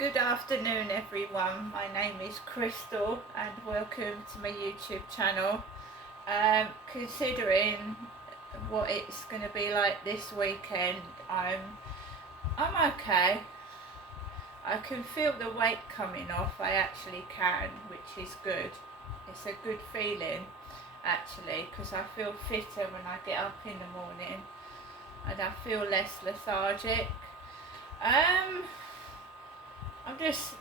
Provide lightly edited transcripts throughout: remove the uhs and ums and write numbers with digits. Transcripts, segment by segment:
Good afternoon everyone, my name is Crystal and welcome to my YouTube channel. Considering what it's going to be like this weekend, I'm okay. I can feel the weight coming off, I actually can, which is good. It's a good feeling actually, because I feel fitter when I get up in the morning and I feel less lethargic. I'm just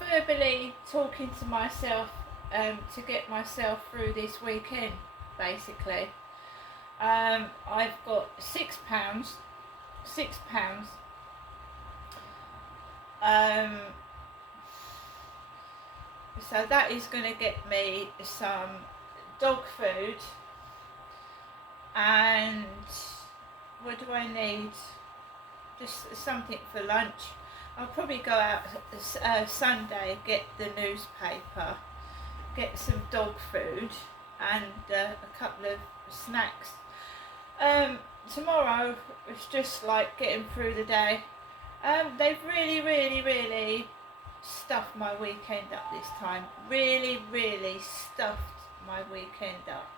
verbally talking to myself to get myself through this weekend, basically. I've got £6. So that is going to get me some dog food, and what do I need? Just something for lunch. I'll probably go out Sunday, get the newspaper, get some dog food and a couple of snacks. Tomorrow it's just like getting through the day. They've really stuffed my weekend up this time. Really stuffed my weekend up.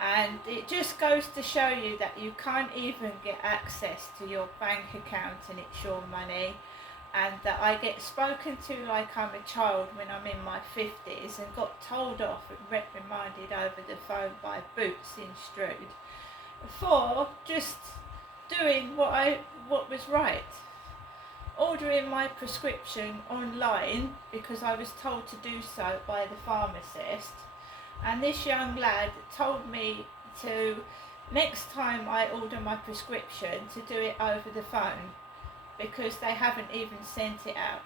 And it just goes to show you that you can't even get access to your bank account and it's your money, and that I get spoken to like I'm a child when I'm in my 50s and got told off and reprimanded over the phone by Boots in Strood for just doing what was right. Ordering my prescription online because I was told to do so by the pharmacist. And this young lad told me to, next time I order my prescription, to do it over the phone because they haven't even sent it out.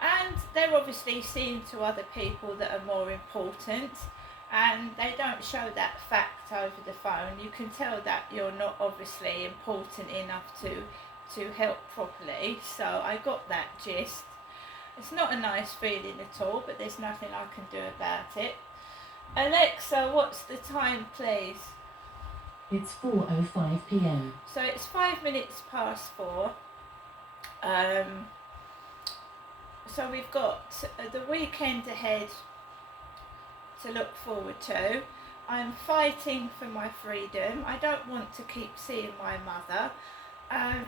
And they're obviously seen to other people that are more important, and they don't show that fact over the phone. You can tell that you're not obviously important enough to help properly. So I got that gist. It's not a nice feeling at all, but there's nothing I can do about it. Alexa, what's the time, please? It's 4:05 p.m. So it's 5 minutes past 4. So we've got the weekend ahead to look forward to. I'm fighting for my freedom. I don't want to keep seeing my mother.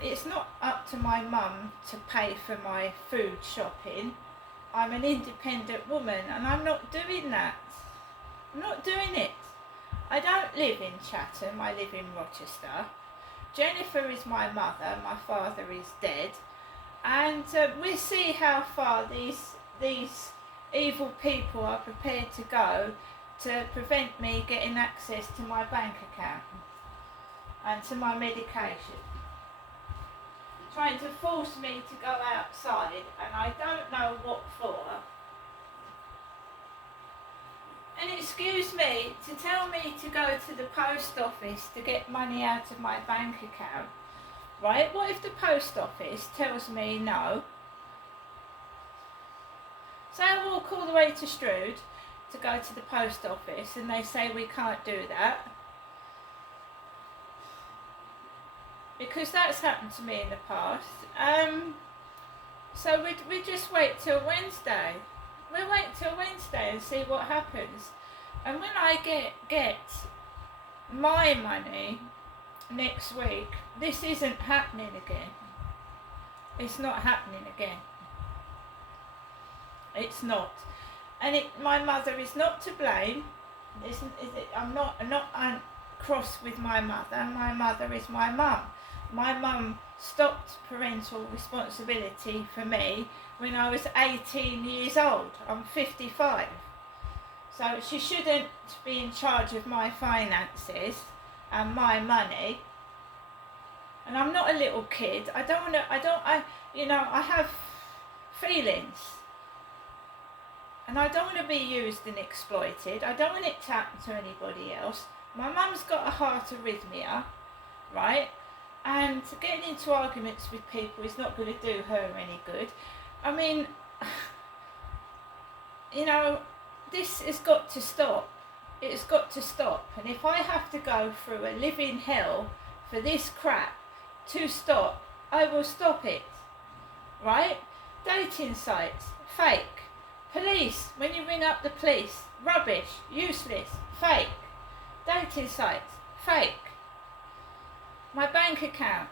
It's not up to my mum to pay for my food shopping. I'm an independent woman and I'm not doing that. I'm not doing it. I don't live in Chatham, I live in Rochester. Jennifer is my mother, my father is dead. And we'll see how far these evil people are prepared to go to prevent me getting access to my bank account and to my medication. Trying to force me to go outside, and I don't know what for. And excuse me, to tell me to go to the post office to get money out of my bank account, right? What if the post office tells me no? Say I walk all the way to Strood to go to the post office and they say we can't do that. Because that's happened to me in the past. So we just wait till Wednesday. We'll wait till Wednesday and see what happens. And when I get my money next week, this isn't happening again. It's not happening again. It's not. And my mother is not to blame. I'm not cross with my mother. My mother is my mum. My mum stopped parental responsibility for me when I was 18 years old. I'm 55. So she shouldn't be in charge of my finances and my money. And I'm not a little kid. I have feelings. And I don't want to be used and exploited. I don't want it to happen to anybody else. My mum's got a heart arrhythmia, right? And getting into arguments with people is not going to do her any good. I mean, this has got to stop. It's got to stop. And if I have to go through a living hell for this crap to stop, I will stop it. right? Dating sites, fake. Police, when you ring up the police, rubbish, useless, fake. Dating sites, fake. My bank account,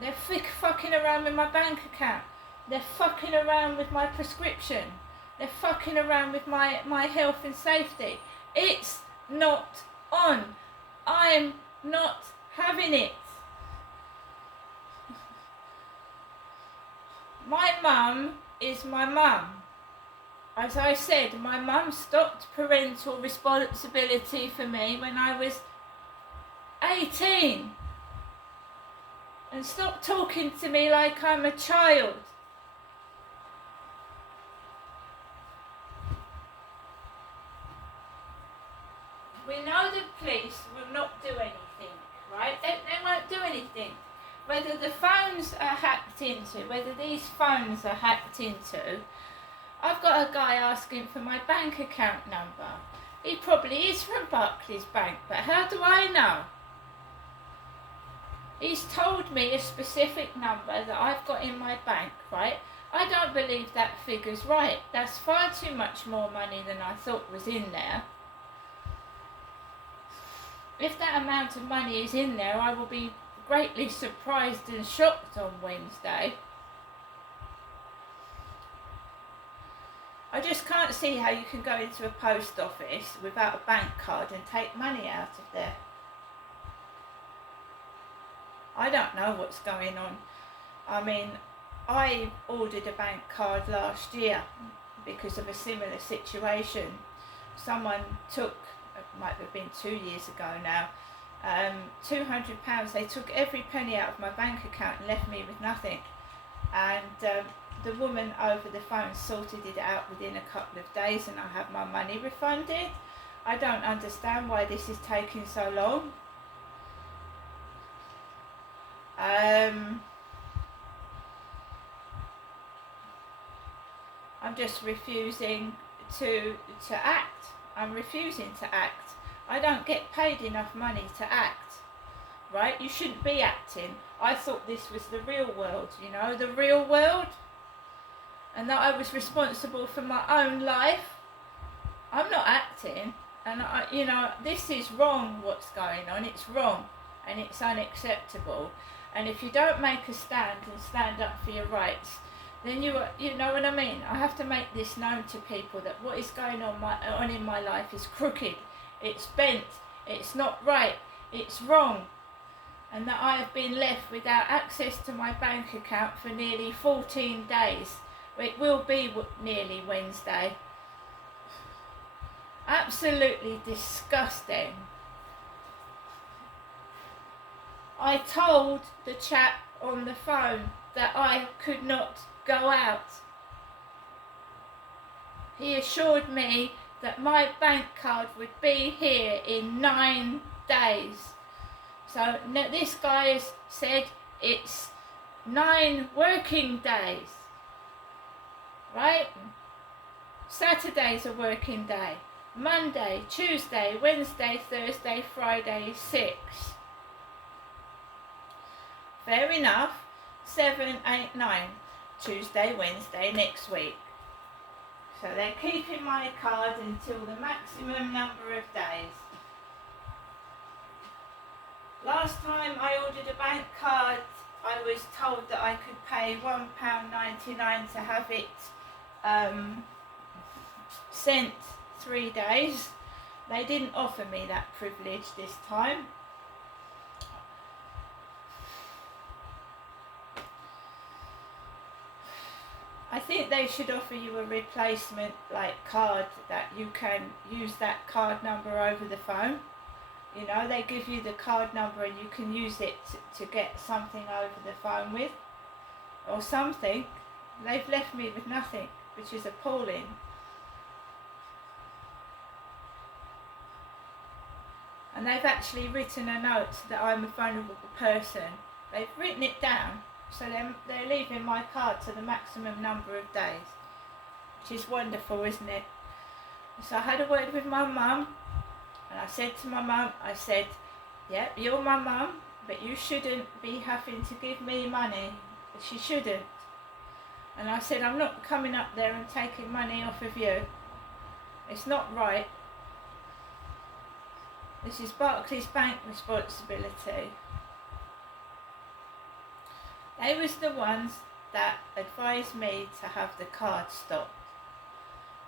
they're fucking around with my bank account. They're fucking around with my prescription. They're fucking around with my health and safety. It's not on. I'm not having it. My mum is my mum. As I said, my mum stopped parental responsibility for me when I was 18. And stop talking to me like I'm a child. We know the police will not do anything, right? They won't do anything. Whether the phones are hacked into, whether these phones are hacked into, I've got a guy asking for my bank account number. He probably is from Barclays Bank, but how do I know? He's told me a specific number that I've got in my bank, right? I don't believe that figure's right. That's far too much more money than I thought was in there. If that amount of money is in there, I will be greatly surprised and shocked on Wednesday. I just can't see how you can go into a post office without a bank card and take money out of there. I don't know what's going on. I mean, I ordered a bank card last year because of a similar situation. Someone took, it might have been 2 years ago now, £200. They took every penny out of my bank account and left me with nothing. And the woman over the phone sorted it out within a couple of days and I had my money refunded. I don't understand why this is taking so long. I'm just refusing to act. I'm refusing to act. I don't get paid enough money to act, right? You shouldn't be acting. I thought this was the real world, you know, the real world, and that I was responsible for my own life. I'm not acting, and you know, this is wrong what's going on. It's wrong and it's unacceptable. And if you don't make a stand and stand up for your rights, then you know what I mean? I have to make this known to people that what is going on in my life is crooked, it's bent, it's not right, it's wrong. And that I have been left without access to my bank account for nearly 14 days. It will be nearly Wednesday. Absolutely disgusting. I told the chap on the phone that I could not go out. He assured me that my bank card would be here in 9 days. So this guy has said it's 9 working days, right? Saturday's a working day. Monday, Tuesday, Wednesday, Thursday, Friday, 6. Fair enough. 7, 8, 9. Tuesday, Wednesday next week. So they're keeping my card until the maximum number of days. Last time I ordered a bank card, I was told that I could pay £1.99 to have it sent 3 days. They didn't offer me that privilege this time. I think they should offer you a replacement card that you can use that card number over the phone. You know, they give you the card number and you can use it to get something over the phone with, or something. They've left me with nothing, which is appalling. And they've actually written a note that I'm a vulnerable person. They've written it down, so they're leaving my card to the maximum number of days, which is wonderful, isn't it? So I had a word with my mum. And I said to my mum, I said, yeah, you're my mum, but you shouldn't be having to give me money. She shouldn't. And I said, I'm not coming up there and taking money off of you. It's not right. This is Barclays Bank responsibility. They was the ones that advised me to have the card stopped.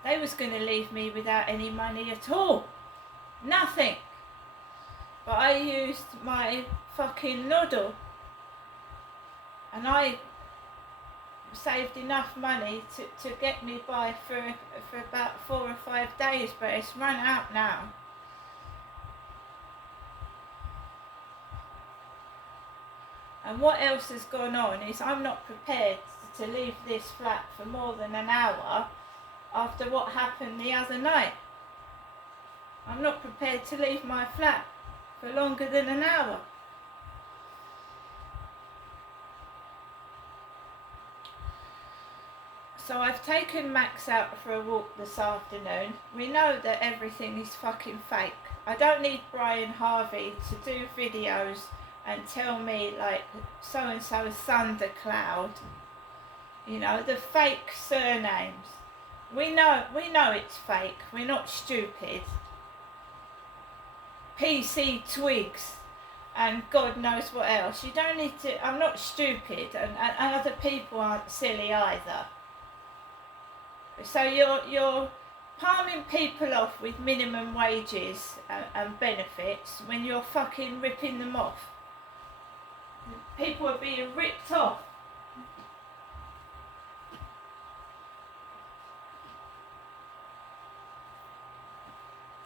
They was going to leave me without any money at all. Nothing. But I used my fucking noodle. And I saved enough money to get me by for about 4 or 5 days, but it's run out now. And what else has gone on is I'm not prepared to leave this flat for more than an hour after what happened the other night. I'm not prepared to leave my flat for longer than an hour. So I've taken Max out for a walk this afternoon. We know that everything is fucking fake. I don't need Brian Harvey to do videos and tell me like so-and-so Thundercloud. You know, the fake surnames. We know it's fake. We're not stupid. PC Twigs and God knows what else. You don't need to. I'm not stupid, and other people aren't silly either. So you're palming people off with minimum wages and benefits when you're fucking ripping them off. People are being ripped off.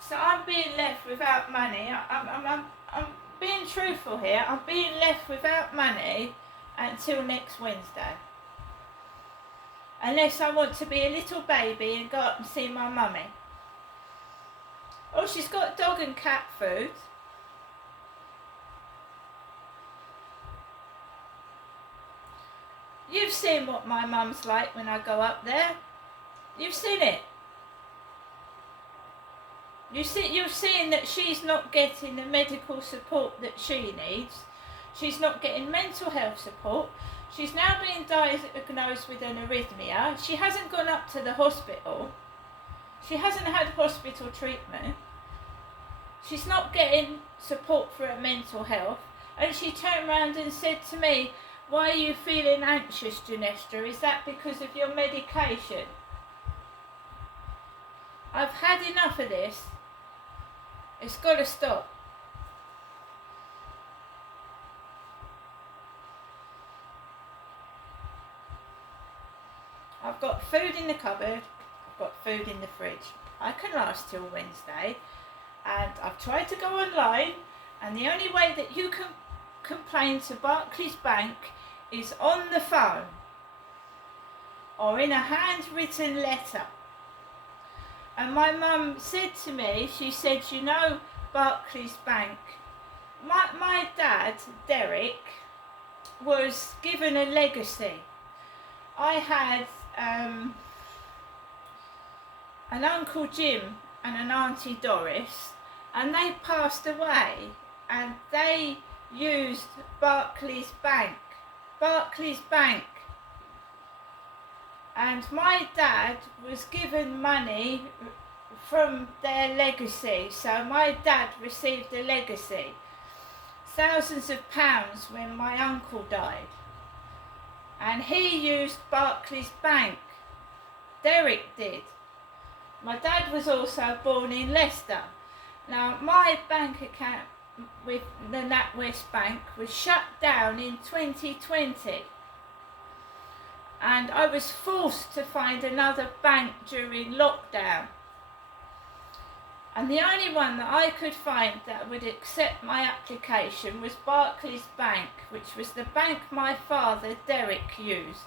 So I'm being left without money. I'm being truthful here. I'm being left without money until next Wednesday. Unless I want to be a little baby and go up and see my mummy. Oh, she's got dog and cat food. You've seen what my mum's like when I go up there. You've seen it. You've seen that she's not getting the medical support that she needs. She's not getting mental health support. She's now being diagnosed with an arrhythmia. She hasn't gone up to the hospital. She hasn't had hospital treatment. She's not getting support for her mental health. And she turned around and said to me, "Why are you feeling anxious, Janesta? Is that because of your medication?" I've had enough of this. It's got to stop. I've got food in the cupboard. I've got food in the fridge. I can last till Wednesday. And I've tried to go online. And the only way that you can complain to Barclays Bank is on the phone. Or in a handwritten letter. And my mum said to me, she said, "You know, Barclays Bank, my dad, Derek, was given a legacy. I had an Uncle Jim and an Auntie Doris, and they passed away, and they used Barclays Bank. Barclays Bank. And my dad was given money from their legacy. So my dad received a legacy. Thousands of pounds when my uncle died. And he used Barclays Bank. Derek did. My dad was also born in Leicester. Now my bank account with the NatWest Bank was shut down in 2020. And I was forced to find another bank during lockdown. And the only one that I could find that would accept my application was Barclays Bank, which was the bank my father, Derek, used.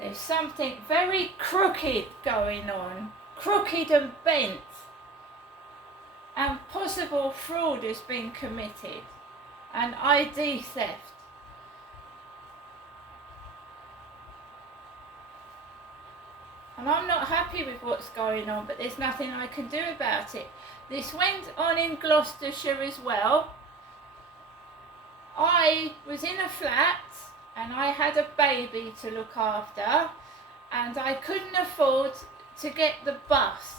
There's something very crooked going on, crooked and bent. And possible fraud has been committed, and ID theft. And I'm not happy with what's going on, but there's nothing I can do about it. This went on in Gloucestershire as well. I was in a flat and I had a baby to look after, and I couldn't afford to get the bus.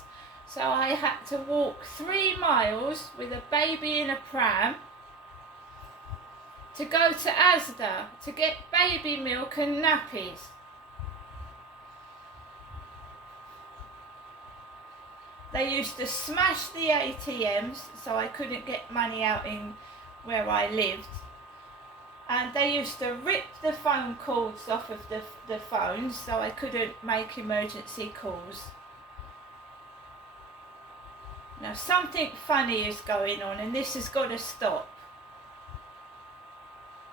So I had to walk 3 miles with a baby in a pram to go to Asda to get baby milk and nappies. They used to smash the ATMs so I couldn't get money out in where I lived. And they used to rip the phone cords off of the phones so I couldn't make emergency calls. Now something funny is going on and this has got to stop.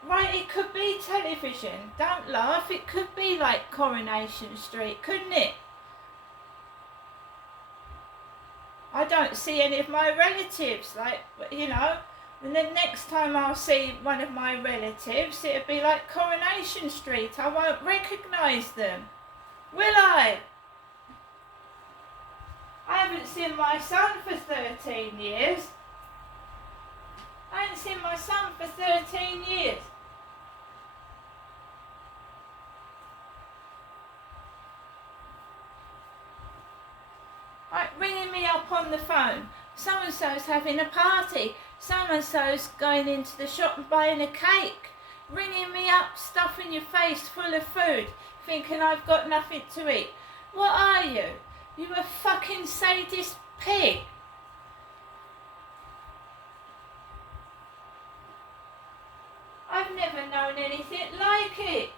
Right, it could be television. Don't laugh. It could be like Coronation Street, couldn't it? I don't see any of my relatives, like, you know, and the next time I'll see one of my relatives, it'll be like Coronation Street. I won't recognise them, will I? I haven't seen my son for 13 years. I haven't seen my son for 13 years. Like ringing me up on the phone. So-and-so's having a party. So-and-so's going into the shop and buying a cake. Ringing me up, stuffing your face full of food, thinking I've got nothing to eat. What are you? You a fucking sadist pig. I've never known anything like it.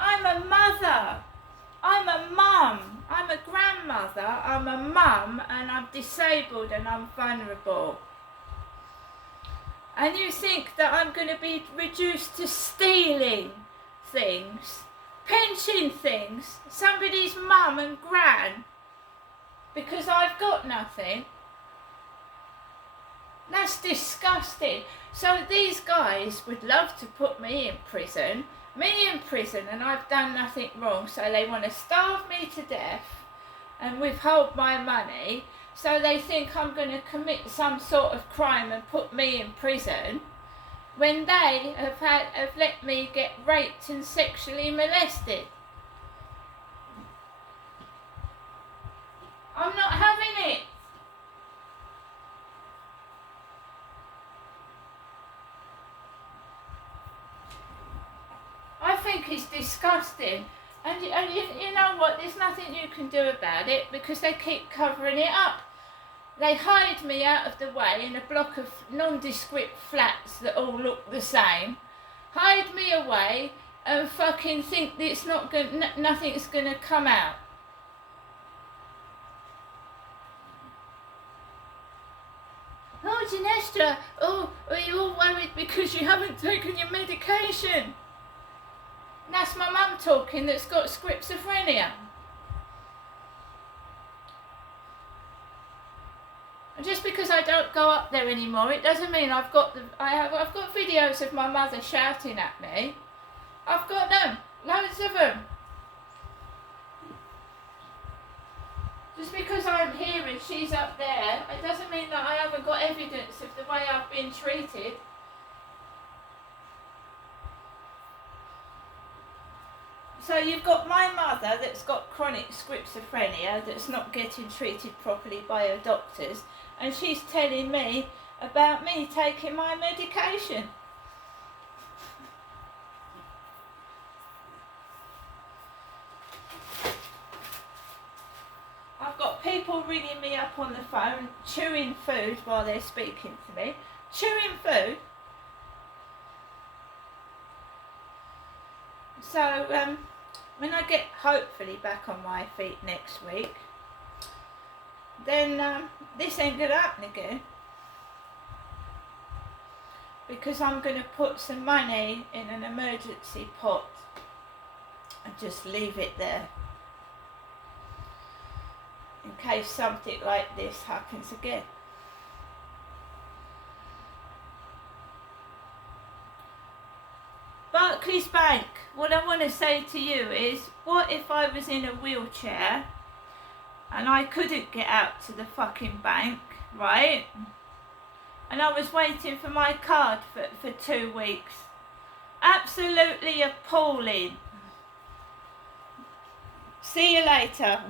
I'm a mother. I'm a mum. I'm a grandmother. I'm a mum, and I'm disabled and I'm vulnerable. And you think that I'm going to be reduced to stealing things, pinching things, somebody's mum and gran, because I've got nothing? That's disgusting. So these guys would love to put me in prison, and I've done nothing wrong, so they want to starve me to death and withhold my money, so they think I'm going to commit some sort of crime and put me in prison, when they have let me get raped and sexually molested. I'm not having it. I think it's disgusting, and you know what, there's nothing you can do about it because they keep covering it up. They hide me out of the way in a block of nondescript flats that all look the same, hide me away and fucking think that it's not going, nothing's going to come out. Oh, Ginestra, are you all worried because you haven't taken your medication? That's my mum talking that's got schizophrenia. And just because I don't go up there anymore, it doesn't mean I've got videos of my mother shouting at me. I've got them, loads of them. Just because I'm here and she's up there, it doesn't mean that I haven't got evidence of the way I've been treated. So you've got my mother that's got chronic schizophrenia that's not getting treated properly by her doctors, and she's telling me about me taking my medication. I've got people ringing me up on the phone, chewing food while they're speaking to me. Chewing food. So, when I get hopefully back on my feet next week, then this ain't going to happen again. Because I'm going to put some money in an emergency pot and just leave it there. In case something like this happens again. what I want to say to you is, what if I was in a wheelchair and I couldn't get out to the fucking bank, right? And I was waiting for my card for 2 weeks. Absolutely appalling. See you later.